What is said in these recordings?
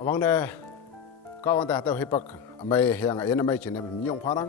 Wang ne Wang ta tao hipak amai yang ena mai chine miyong parang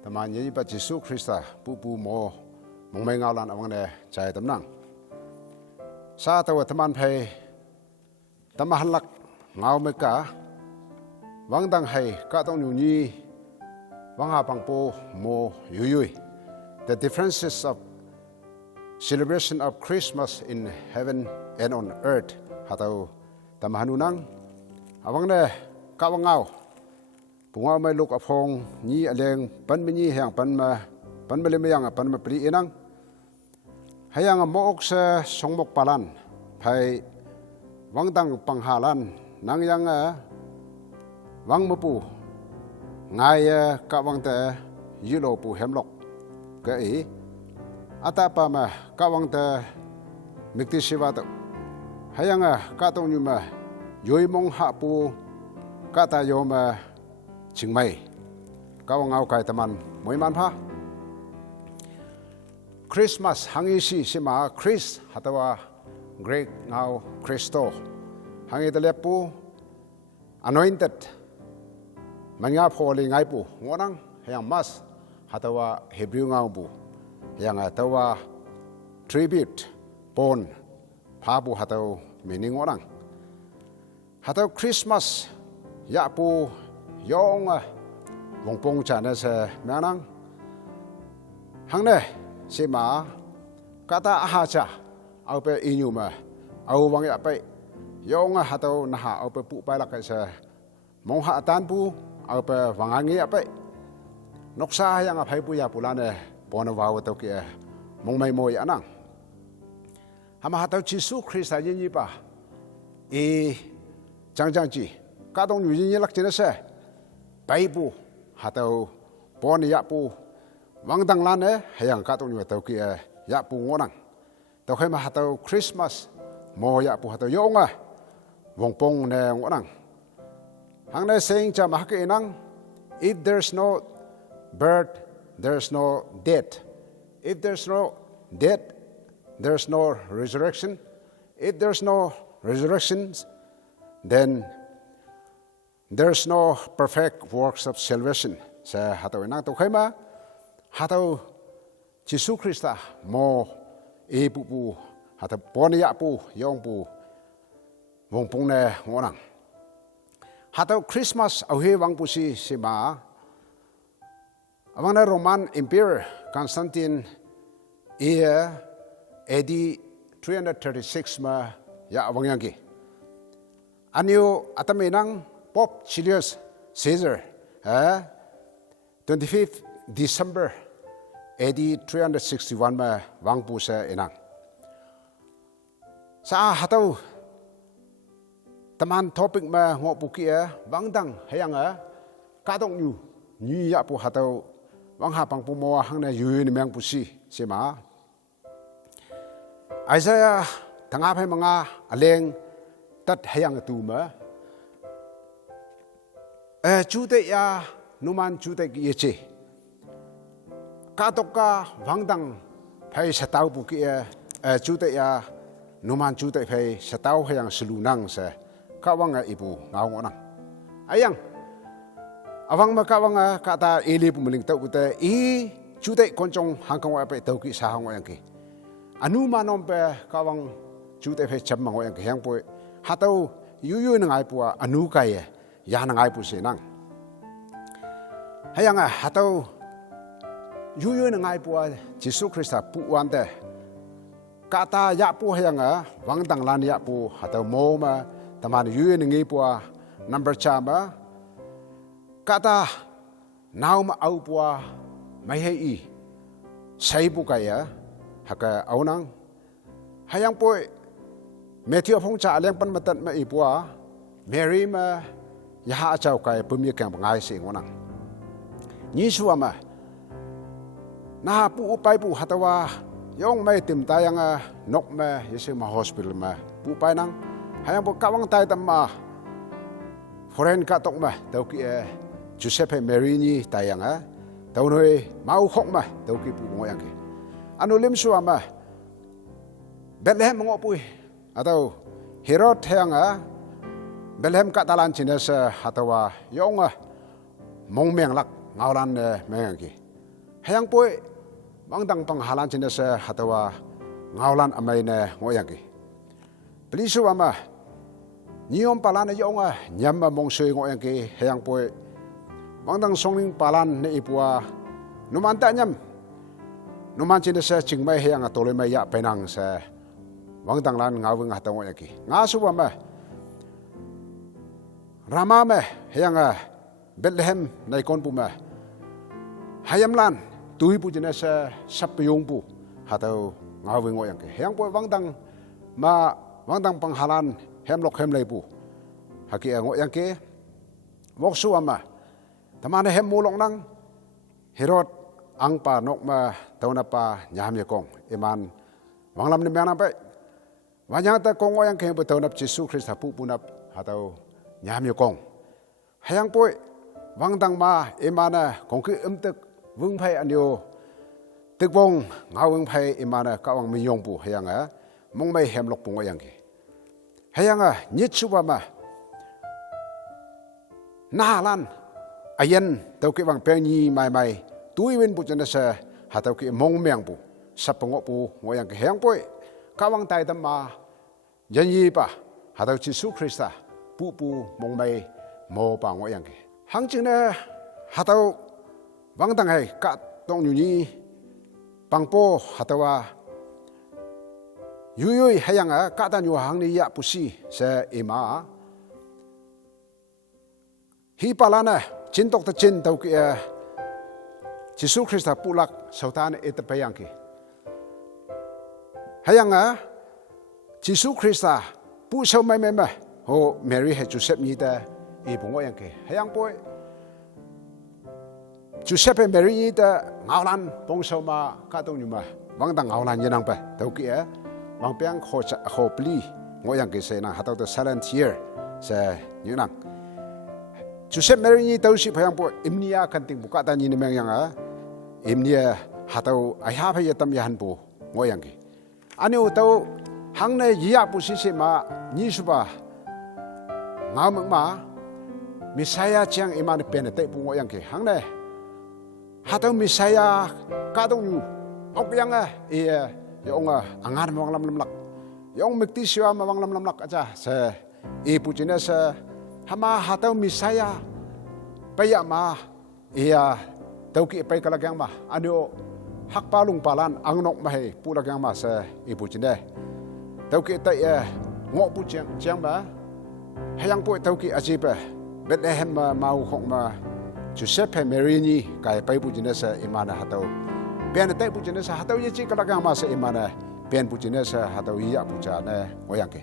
taman yi ba Jesu Krista pu mo Bumeinok Ngaolan Wang ne chai tam nang sa tao taman phai tamahalak Ngaomük ka Wangdang hai Kahtoknyu ni Bangpo mo yuyui. The differences of celebration of Christmas in heaven and on earth hatau tamahanunang awang ne kawangau pungaw may look apong ni aleng panmini hayang panmalimiyang panmapri inang hayang mook sa songmok palan pay Wangdang panghalan nang yang Wang mapu ngay kawang te yilo pu hemlok cái ata pa ma kawang te mikti siwa to hayang Kahtoknyu ma yoi mong ha pu kata yo ma chingmai kawang au kai taman moi man pha Christmas hangi si sima Chris hatawa Greek ngau Christo hangi telepu anointed manya pholi ngai pu ngonang hayang mas hatawa Hebrew ngau bu yang atawa tribute pon phabu hatau meaning orang hatau Christmas Yahpu yong longpong chana se manang hangne sima kata ahacha au pe inyuma au wang ya pe yong hatau naha au pe pu pai lak se mong ha tan pu au pe wangangi ya pe noksa yang apai pu ya pulane pon waw to ki mong mai moi anang hama hatau Jesu Krista yin pa jangjang ji Kahtoknyu yin lak chine se pai pu hatau pon ya pu Wangdang lan hayang Kahtoknyu to ki ya pu ngonang to khema hatau Christmas mo ya pu hatau yonga wongpong ne ngonang hang ne saying cha ma ke inang if there's no birth there's no death if there's no death there's no resurrection if there's no resurrections then there's no perfect works of salvation sa hatau inang to khema hatau Jesu Krista mo pu hatau pon ya pu yong pu wongpong ne ngonang hatau Christmas au he wang pu si sima awang na Roman Emperor Constantine year AD 336 ma ya awang yang ki anyo atamenang Pope Julius Caesar 25th December AD 361 ma wang pu sa inang sa hatau taman topik ma ngo pu ki Wangdang hayang Kahtoknyu ni ya pu hatau wang ha pang pu mo hang na yu ni meng pu si sima Isaiah tanga phai manga aleng tat hayang tu ma chu te ya numan chu te ki che Kahtokka Wangdang phai satau pu ki chu te ya numan chu te phai satau hayang selunang sa kawang ibu ngau nang ayang awang ma kawang kata eli pumeling tau te chute konchong hangkong wa pe tau ki sa hang yang ki anu manom pe kawang chute pe cham mang yang ki hang po hatau yu nang pu anu kai ya nang pu se nang hayang hatau yu nang pu Jesu Krista pu wan de kata ya pu hayang Wangdang lan ya pu hatau mo ma taman yu nang pu number chama kata naum au pua mai hei sai bu kaya haka aunang hayang poi Matthew phong cha leng pan matan ma ipua Mary ma yaha chau kai pumi kang ngai se ngonang ni suama na pu upai pu hatawa yong mai tim tayang nok ma yesu ma hospital ma pu pai nang hayang po kawang tai tam ma foreign ka tok ma tau ki Joseph Mary ni tayang tau noi mau khok ma tau ki pu ngoyang ki anu lim suama Bethlehem ngo pui atau Herod hayang Bethlehem Katalan Chines Hatawa Yonga Mongmeng Lak Ngaolan Mengi Hayang Poi Wangdang Panghalan Chines Hatawa Ngaolan Amaine Ngoyangi Pelisu Ama Niom Palan Yonga Nyama Mongsui Ngoyangi Hayang Poi Wangdang Songling Palan Ne Ipua Numanta Nyam Numan Chines Chingmai Hayang Atolema Ya Penang Se Wangdang Lan Ngawing Hatawa Ngoyangi Ngasu Ama Rama me hayang Bethlehem naikon pu me hayam lan tui pu jenes sapyong pu hatau ngawing ngoyang ke hayang po wangdang panghalan hemlok hemlei pu haki ngoyang ke moksu ama tamane hem mulong nang Herod ang pa nok ma tauna pa nyam ye kong iman wanglam ni menang pe wanyang ta kong ngoyang ke bu tauna Yesus Kristus pu punap hatau Nham yêu con, hayang poi, Wangdang ma imana kongki tuk vung phai anio, tuk bong ngao vung phai imana kawang miyong pu hayang mong mai hem lok pung ayang ki, hayang nyit suba ma, nahalan ayen tau ki wang pengi mai tuiwin pu jana sa hatau ki mong meang pu, sapongok pu ngoyang ki hayang poi, kawang tai tam ma, janji pa hatau Yesus Kristus pu mong mai mo pa ngoyang ki hang ching na hatau Wangdang hai Kahtoknyu ni Bangpo hatawa yuyui hayang Kahtoknyu hang ni Yahpu si se ima hi palana cintok ta cin tau ki Yesus Kristus pulak Shaotan etapayang ki hayang Yesus Kristus pu sau mai ho Mary hay Joseph ni ta ibungo yang ke hayang poi Joseph Mary ni ta Ngaolan bong sau ma Kahtoknyu ma Wangdang Ngaolan yenang pa tau ki wang piang ho pli ngoyang ke se na hatau ta silent year se yunang Joseph Mary ni tau si hayang poi imnia kanting buka ta ni meng yang imnia hatau ai ha phai tam yan pu ngoyang ke aniu tau hang ne Yahpu si se ma ni suba Ngaomük ma Misaya chiang iman pen te pu ngoyang ke hang ne hatau Misaya Kahtoknyu ok yang yong angar mawang lam lak yong mikti siwa mawang lam lak aja se pu chine se hama hatau Misaya paya ma tau ki pai kalagyang ma anyo hak palung palan angnok ma he pulagyang ma se pu chine tau ki tai ngo pu chiang ba hayang po tau ki ajiba Bethlehem mau khong ma Joseph Mary ni kai pai pu jina sa imana hatau pen tai pu jina sa hatau ye chi kalagang ma sa imana pen pu jina sa hatau ya pu cha ne ngoyang ke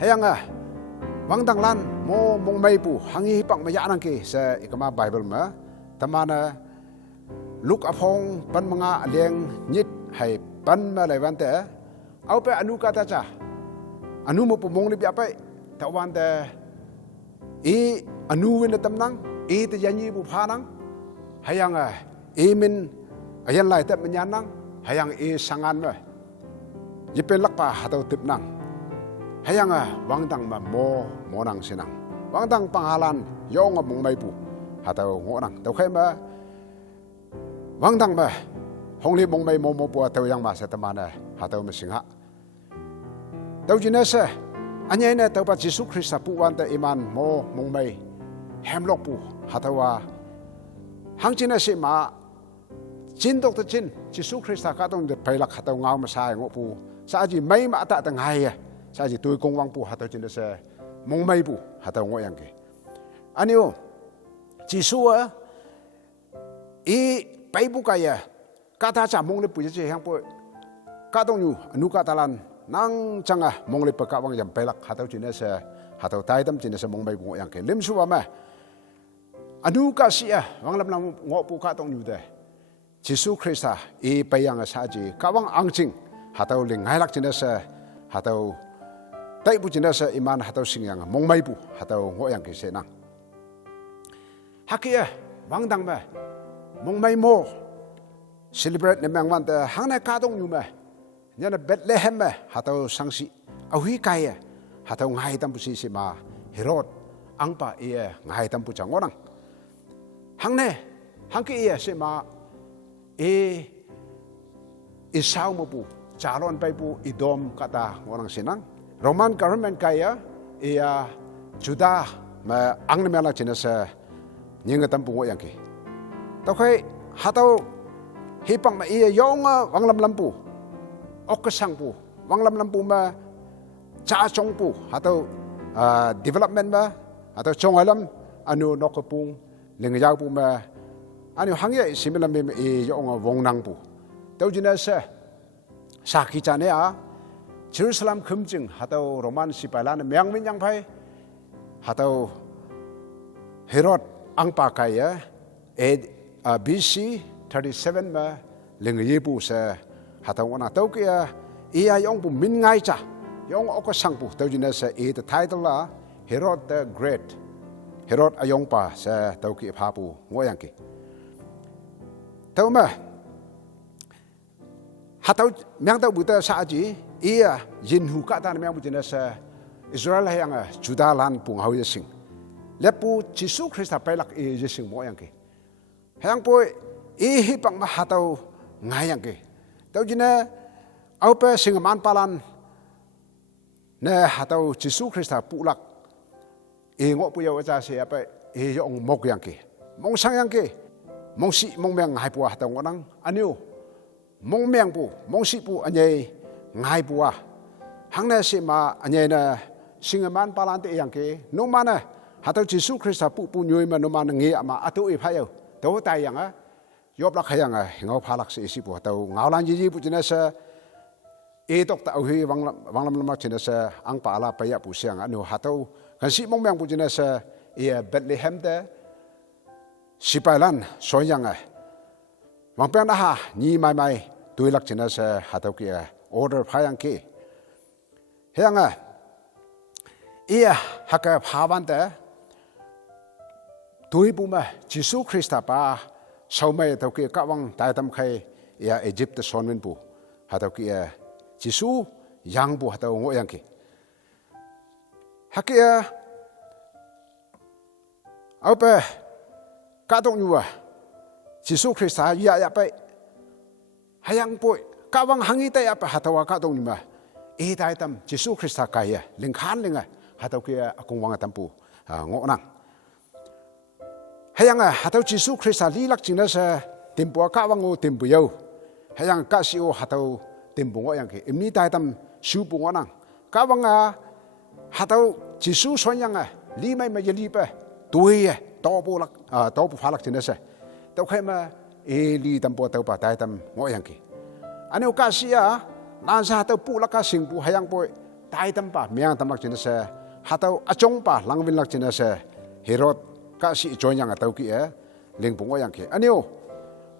hayang Wangdang lan mo mong mai pu hangi pak ma ya nang ke sa ikama Bible ma tamana luk apong pan mga aleng nyit hai pan ma lewan te au pe anu kata cha anu mo pumong li biapai tawan te anu win tam nang te yanyi bu phanang hayang min ayan lai te menyan nang hayang sangan me yipen lakpa hatau tip nang hayang Wangdang ma mo nang sinang Wangdang panghalan yong mong mai pu hatau ngonang tau khai ma Wangdang ma hongli mong mai mo pu tau yang ma sa tamana hatau mesinga tau jinasa anyai na tau pa Yesus Kristus pu wan ta iman mo mong mai hemlok pu hatawa hang jinasa ma chin dok ta chin Yesus Kristus ka tong de pailak hatau ngau ma sai ngo pu sa ji mai ma ta ta ngai sa ji tui kong wang pu hatau jinasa mong mai pu hatau ngo yang ke anio Yesus pai pu kaya kata cha mong le pu je hang pu Kahtoknyu anu Katalan nang changa mong le paka wang yam pelak hatau chine se hatau tai tam chine se mong bai bu yang ke lim suwa ma anu ka sia wang lam ngo pu Kahtoknyu de Yesus Kristus payang sa ji ka wang angching hatau ling ngai lak chine se hatau tai bu chine se iman hatau singyang mong mai bu hatau ngo yang ke se nang hakia Wangdang ma mong mai mo celebrate ne mang wan ta hang na Kahtoknyu ma nyana Bethlehem hatau sangsi ahui kaya hatau ngai tam pusi si ma Herod angpa ia ngai tam pu chang orang hang ne hang ki ia si ma isau mo pu calon pai pu idom kata orang sinang Roman government kaya ia Juda ma ang na mela china sa nyinga tam pu yang ki tau kai hatau hipang ma ia yong wanglam lampu okasang pu wanglam lampu ma cha chong pu hatau development ma atau chong alam anu nokapung lengyau pu ma anu hangya similar me yong Wangdang pu tau jina sa ki chane a Jerusalem kumjing hatau Roman sipalan myangmin yang pai hatau Herod angpa kaya BC 37 ma lengyau sa hatau wana tau kia ia yong pu min ngai cha yong okasang pu tau jina sa the title la Herod the Great Herod ayong pa sa tau ki pha pu ngoyang ki tau ma hatau myang tau buta sa ji ia yin hu ka ta myang bu jina sa Israel yang Juda lan pung hau yesing lepu Jisu Krista pelak yesing moyang ki hang po hi pang ma hatau ngayang ki tau jina au pe singaman palan ne hatau Jisu Krista pulak ngok pu yo cha se apa yong mok yang ki mong sang yang ki mong si mong meng hai pu hatau ngonang aniu mong meng pu mong si pu anyai ngai pu hang na si ma anyai na singaman palan te yang ki no mana hatau Jisu Krista pu nyoi ma no mana nge ama atu e phayo to tai yang yob lak hayang ngau phalak se si pu hatau ngaolan ji pu jina sa tok ta hui wanglam lam china sa ang pa ala pa ya pu siang anu hatau kan si mong meng pu jina sa ia Bethlehem de sipailan soyang wang peng na ha ni mai tuilak china sa hatau ki order phayang ki hang ia haka phawan de tui pu ma Jisu Krista pa saumai tau ki ka wang tai tam khai ia Egypt sonwen pu hatau ki Jisu yang bu hatau ngoyang ki hakia au pe Kahtoknyu Jisu Krista ya pe hayang po ka wang hangi ta ya pe hatau Kahtoknyu ma tai tam Jisu Krista kaya lingkhan linga hatau ki akung wang tam pu ngonang hayang hatau Jisu Krista lilak chingna sa timpu ka wang o timpu yo hayang ka si o hatau timpu ngoyang ki imni tai tam shu pu ngonang ka wang hatau Jisu soyang li mai ma yeli pe tui to pu phalak china sa tau khai ma li tam po tau pa tai tam ngoyang ki anu ka sia nan sa hatau pu laka sing pu hayang po tai tam pa myang tam lak china sa hatau achong pa langwin lak china sa Herod ka si joyang tau ki ling pu ngoyang ki anu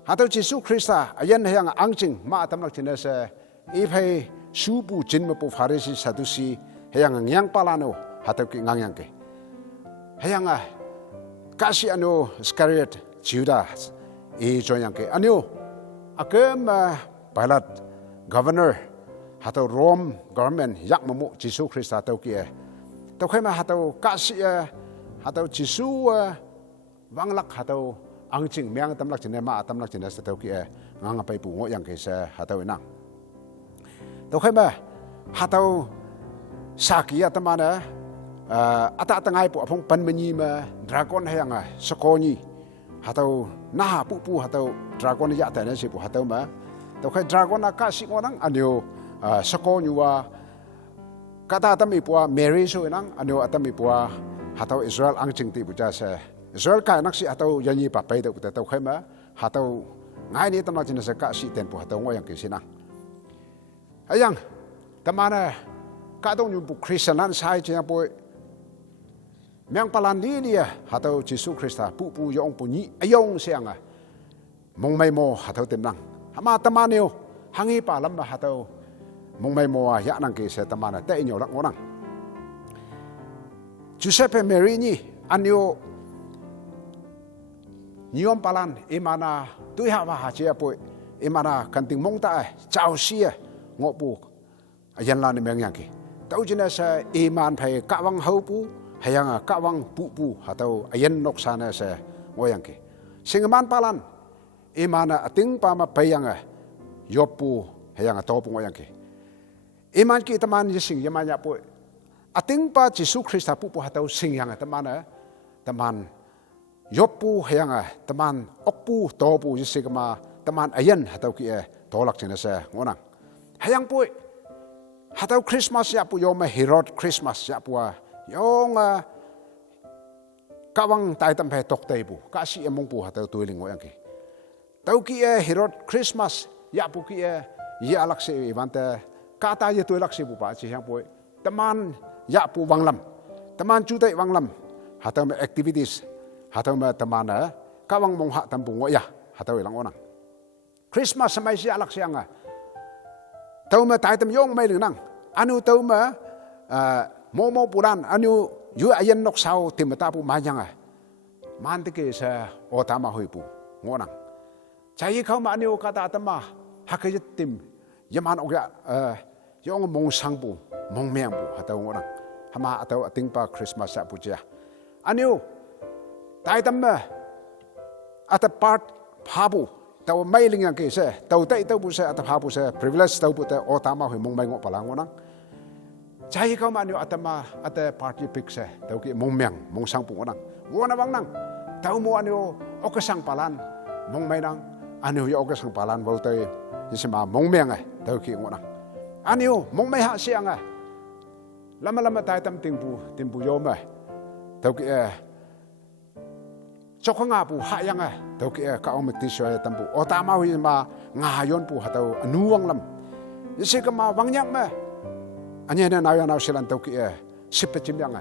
hatau Jisu Krista ayan hayang angjing ma tam lak china sa phai su pu jin ma pu Pharisee Sadusi hayang ngyang palano hatau ki ngangyang ke hayang kasi ano Iscariot Judas joyang ke anu akem Pilate governor hatau Rome government yak mamu Jisu Krista tau ki tau khai ma hatau kasi hatau Jisu wanglak hatau angjing myang tam lak chine ma tam lak chine sa tau ki ngang pai pu ngoyang ke sa hatau inang tau khai ma hatau sakia tamana ata tangai pu apong panmani ma dragon hayang sakoni hatau na pu hatau dragon ya ta na si pu hatau ma tau khai dragon ka si ngonang anyo sakoni wa kata tami pu Mary so inang anyo atami pu hatau Israel angjing ti pu ja sa Israel ka nak si hatau yani pa pai tau khai ma hatau ngai ni tamna china sa ka si ten pu hatau ngoyang ki sinang ayang tamana Kahtoknyu pu Christianan sai china po myang palan li dia hatau Jisu Krista pu yong pu ni ayong sianga mong mai mo hatau temnang hama tamaneo hangi pa lam hatau mong mai mo ya nang ke se tamana te inyo lak ngonang Giuseppe Mary ni anyo niom palan imana tui ha wa ha chia po imana kanting mong ta chao sia ngopu ayan la ni meng yang ki tau jenis iman pai kawang haupu hayang kawang pupu atau ayen nok sana se ngoyang ke singaman palan imana ating pa mapayang Yahpu hayang topu ngoyang ke iman ki teman yising yamanya po ating pa Yesus Kristus pupu atau sing yang teman Yahpu hayang teman okpu topu yising ma teman ayen atau ki tolak jenis ngonang hayang po atau Christmas ya pu yom Herod Christmas ya pu yong kawang tai tam phe tok tai pu ka si emong pu atau tuiling ngoyang ki tau ki Herod Christmas ya pu ki ya alak se evante kata ye tuilak se pu pa chi yang pu teman ya pu wanglam teman chu tai wanglam atau activities atau teman kawang mong ha tam pu ngoya atau ilang onang Christmas samai si alak siang tau ma tai tam yong mai nang anu tau ma momo puran anu yu ayen nok sao tim ta pu majang man te ke sa otama hoi pu ngonang chai khau ma anu kata tama hakayet tim yaman ogya yong mong sang pu mong meng pu atau ngonang hama atau ating pa Christmas sa pu ja anu tai tam ma at part phabu tau mailing yang ke se tau tai tau bu se at phabu se privilege tau pu te otama hoi mong mai ngo palang ngonang Cai kau manu atama ate party picture tau ki mong meng mong sang pu nang wona bang nang tau mo anu okasang palan mong mai nang anu yo okasang palan bau tai isma mong meng tau ki ngonang anu mong mai ha siang lama-lama tai tam timpu yo ma tau ki chokanga pu ha yang tau ki ka om ti so tampu otama wi ma ngayon pu hatau anuang lam isi ka ma wangnyak ma anya na nayo na silan tau ki sipechim yang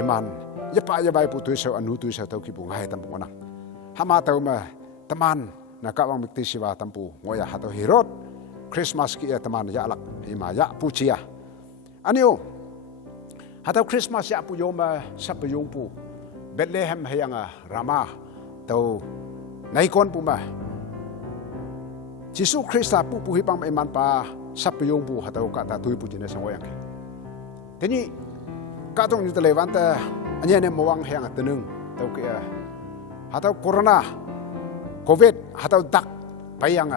iman yepa ye bai pu tu so anu tu so tau ki pu ngai tam pu nang hama tau ma teman na ka wang mikti siwa tampu ngoya hatau Herod Christmas ki teman ya alak ima ya pu chia aniu hatau Christmas ya pu yoma sap yung pu Bethlehem hayang Rama tau naikon pu ma Yesus Kristus pu hipang iman pa sap yung pu hatau kata tui pu jenis ngoyang ke teni Kahtoknyu te levanta anya ne mowang hayang tenung tau ke hatau corona COVID hatau dak payang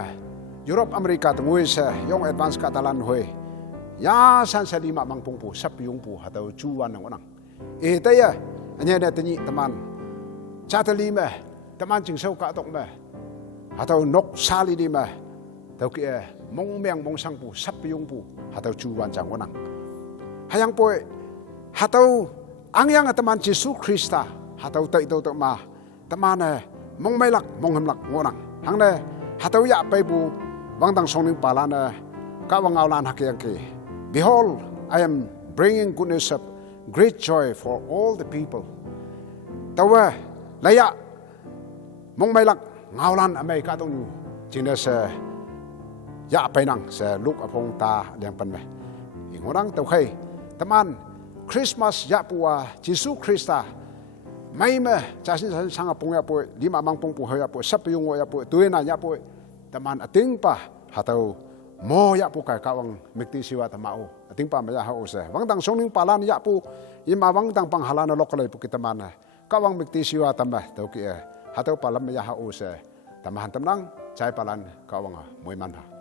Europe Amerika tengui se yong advance katalan hoi ya san sa lima mangpong pu sap yung pu hatau chuan nang onang taya anya ne teni teman chatali me teman jing sau Kahtoknyu me hatau nok sali di me tau ki mong meng mong sang pu sap yung pu hatau chuan jang onang hayang po hatau angyang teman Yesus Kristus hatau tai tau ma teman mong mai lak mong hem lak ngonang hang ne hatau ya pai bu Wangdang songning palana ka Ngaolan hakyang ke behold I am bringing good news of great joy for all the people tawa laya mong mai lak Ngaolan amai Kahtoknyu jenis ya pai nang se luk apong ta liang pan me ingorang tau khai teman Christmas ya puwa Yesus Kristus mai me jasin sang apong ya po lima mangpong pu ya po sap yung ya po tuina ya po teman ating pa hatau mo ya po kai kawang mikti siwa tamao ating pa maya ha use Wangdang songning palan ya po ima Wangdang panghalana lokalay po kita mana kawang mikti siwa tamah tau ki hatau palam maya ha use tamahan tamnang cai palan kawang moy man ha